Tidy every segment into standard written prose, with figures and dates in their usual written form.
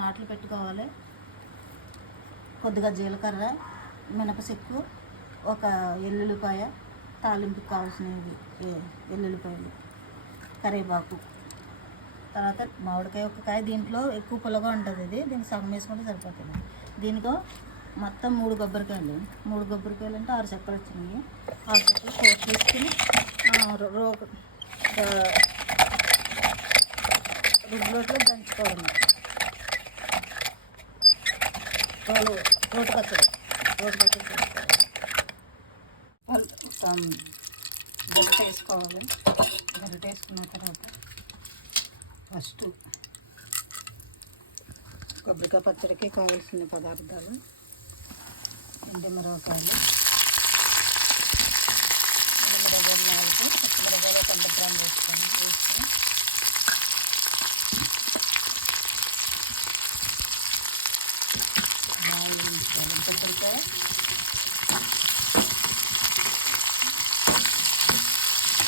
నాట్లు పెట్టుకోవాలి. కొద్దిగా జీలకర్ర, మినపచెక్కు, ఒక ఎల్లుల్లిపాయ, తాలింపుకి కావాల్సినవి ఎల్లుల్లిపాయలు, కరివేపాకు, తర్వాత మామిడికాయ ఒక కాయ. దీంట్లో ఎక్కువ పుల్లగా ఉంటుంది, దీనికి సగం వేసుకుంటే సరిపోతుంది. దీనితో మొత్తం 3 కొబ్బరికాయలు అంటే 6 చెక్కలు వచ్చినాయి. 6 చెక్కలు కోట్ తీసుకుని రుబ్బులోట్లో దంచుకోవడం. రోటి పచ్చడి గరిట వేసుకోవాలి. గరిట వేసుకున్న తర్వాత ఫస్ట్ కొబ్బరికాయ పచ్చడికి కావాల్సిన పదార్థాలు: ఎండుమిరపకాయలు, 4 పచ్చిమిరపకాయలు 100 గ్రాములు వేసుకొని కొబ్బరికాయ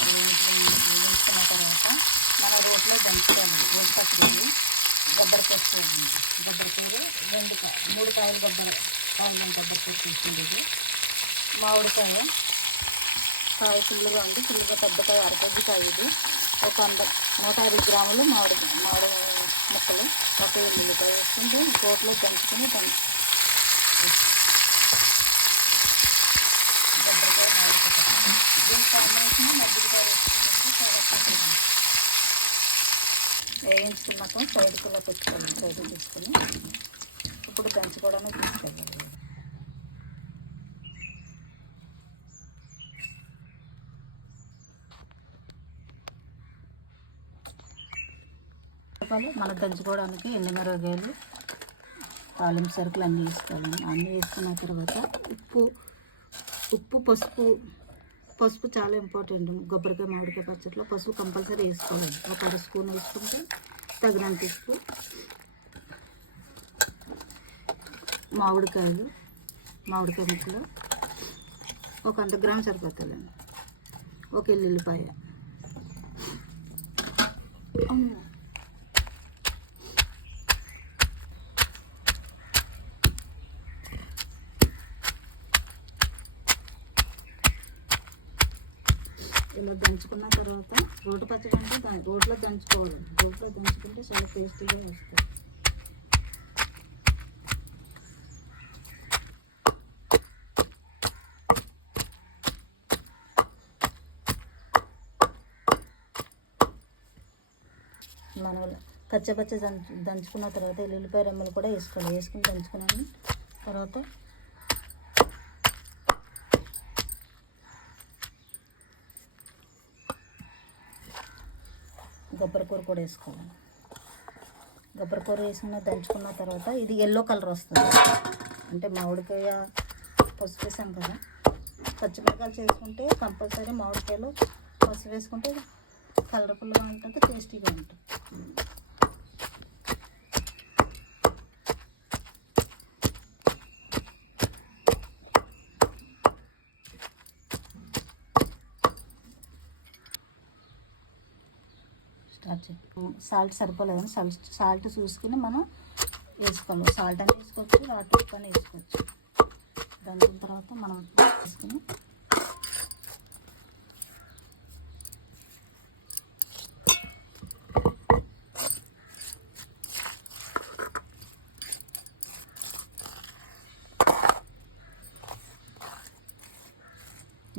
వేయించుకున్న తర్వాత మన రోట్లో దంచుకోవాలి. రోటి పచ్చడికి కొబ్బరికాయ 3 కాయలు కొబ్బరికాయ తీసుకుంటుంది. మామిడికాయ కాయ ఫుల్లుగా ఉంది, ఫుల్లుగా పెద్దకాయ 1 కేజీ ఇది. ఒక 150 గ్రాములు మామిడి ముక్కలు, ఒక ఎల్లుల్లిపాయ వేసుకుంటే రోట్లో దంచుకొని కొబ్బరికాయ మామిడికాయ దీని కాంబినేషన్ మజ్జిగకాయ వేసుకుంటే చాలా వేయించుకున్నాక సైడ్కి పెట్టుకోవాలి. సైడ్ తీసుకొని ఇప్పుడు దంచుకోవడానికి తీసుకెళ్ళాలి. మన దంచుకోవడానికి ఎండుమిరపకాయలు, తాలింపు సరుకులు అన్నీ వేసుకోవాలి. అన్నీ వేసుకున్న తర్వాత ఉప్పు, పసుపు చాలా ఇంపార్టెంట్. కొబ్బరికాయ మామిడికాయ పచ్చడిలో పసుపు కంపల్సరీ వేసుకోవాలి. ఒక 1 స్పూన్ వేసుకుంటే తగినంత ఉప్పు. మామిడికాయ ముక్కలు ఒక 100 గ్రాములు సరిపోతాయండి. ఒక ఎల్లుల్లిపాయ, ఇలా దంచుకున్న తర్వాత రోటి పచ్చడి అంటే రోట్లో దంచుకోవాలి. రోట్లో దంచుకుంటే చాలా టేస్టీగా వస్తుంది. మనం కచ్చపచ్చ దంచుకున్న తర్వాత ఎల్లుల్లిపాయ రెమ్మలు కూడా వేసుకోవాలి. వేసుకుని దంచుకున్నాను తర్వాత కొబ్బరికూర కూడా వేసుకోవాలి. కొబ్బరికూర వేసుకున్న దంచుకున్న తర్వాత ఇది ఎల్లో కలర్ వస్తుంది. అంటే మామిడికాయ పసుపు వేసాం కదా. పచ్చిమిరకాయలు చేసుకుంటే కంపల్సరీ మామిడికాయలు పసుపు వేసుకుంటే కలర్ఫుల్గా ఉంటుంది, టేస్టీగా ఉంటుంది. సాల్ట్ సరిపోలేదని సాల్ట్ చూసుకుని మనం వేసుకోవాలి. సాల్ట్ అని వేసుకోవచ్చు, రాటు ఉప్పు అని వేసుకోవచ్చు. దాని తర్వాత మనం వేసుకుని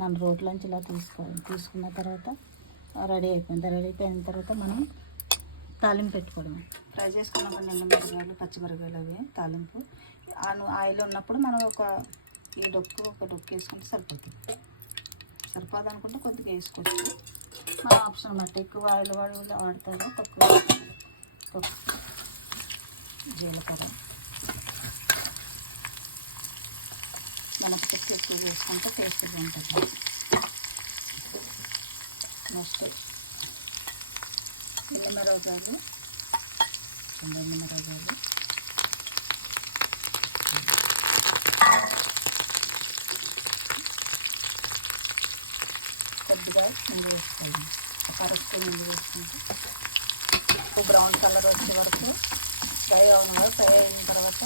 మన రోట్లోంచి ఇలా తీసుకోవాలి. తీసుకున్న తర్వాత రెడీ అయిపోయిన తర్వాత మనం తాలింపు పెట్టుకోవడం. ఫ్రై చేసుకున్న కొన్ని ఎండుమిరపకాయలు, పచ్చిమిరపకాయలు అవి తాలింపు. ఆయిల్ ఉన్నప్పుడు మనం ఒక డొక్కు వేసుకుంటే సరిపోతుంది. సరిపోదు అనుకుంటే కొద్దిగా వేసుకోవచ్చు. మన ఆప్షన్ అన్నమాట. ఎక్కువ ఆయిల్ వాడతారు, తక్కువ జీలకర్ర, మినపచెక్కు ఎక్కువ వేసుకుంటే టేస్ట్గా ఉంటుంది. నెక్స్ట్ ఎండుమిరపకాయలు కొద్దిగా ముందు వేసుకోవాలి. ఒక 1 స్పూన్ ముందు వేసుకుంటే బ్రౌన్ కలర్ వచ్చే వరకు ఫ్రై అవును కదా, ఫ్రై అయిన తర్వాత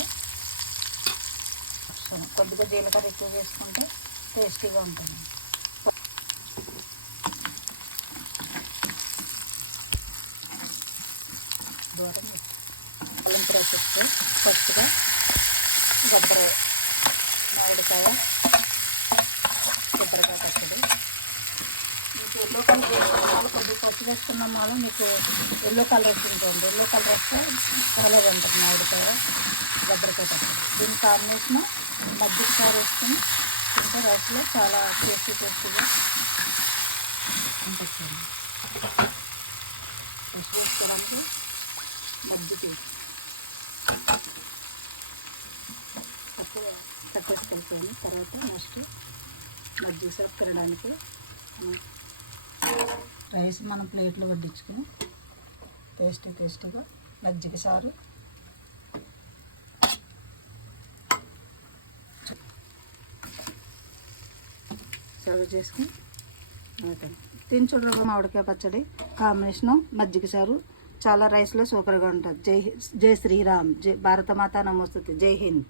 కొద్దిగా జీలకర్ర ఎక్కువ వేసుకుంటే టేస్టీగా ఉంటుంది. దూరం అల్లం ప్రోసెస్ ఫస్ట్గా కొబ్బరి, మామిడికాయ, కొబ్బరికాయ పచ్చడి. మీకు ఎల్లో కలర్ వేసుకున్నాము, కొద్దిగా పచ్చి వేసుకున్న మాలో మీకు ఎల్లో కలర్ ఉంటుంది. ఎల్లో కలర్ వస్తే చాలా ఉంటుంది మామిడికాయ, కొబ్బరికాయ పచ్చడి. దీని కాంబినేషన్ మజ్జిగ చారు వేసుకుని తింటే రైస్లో చాలా టేస్టీగా ఉంటుంది. రైస్ వేసుకోవడానికి మజ్జిగ కలిపాను. తర్వాత నెక్స్ట్ మజ్జిగ సార్ తినడానికి రైస్ మనం ప్లేట్లో వడ్డించుకుని టేస్టీగా మజ్జిగ సారు సర్వ్ చేసుకుని తిని చూడరా. మామిడికాయ పచ్చడి కాంబినేషను మజ్జిగ సారు చాలా రైస్లో సూపర్గా ఉంటుంది. జై శ్రీరామ్, జై భారతమాత నమోస్తుతే, జై హింద్.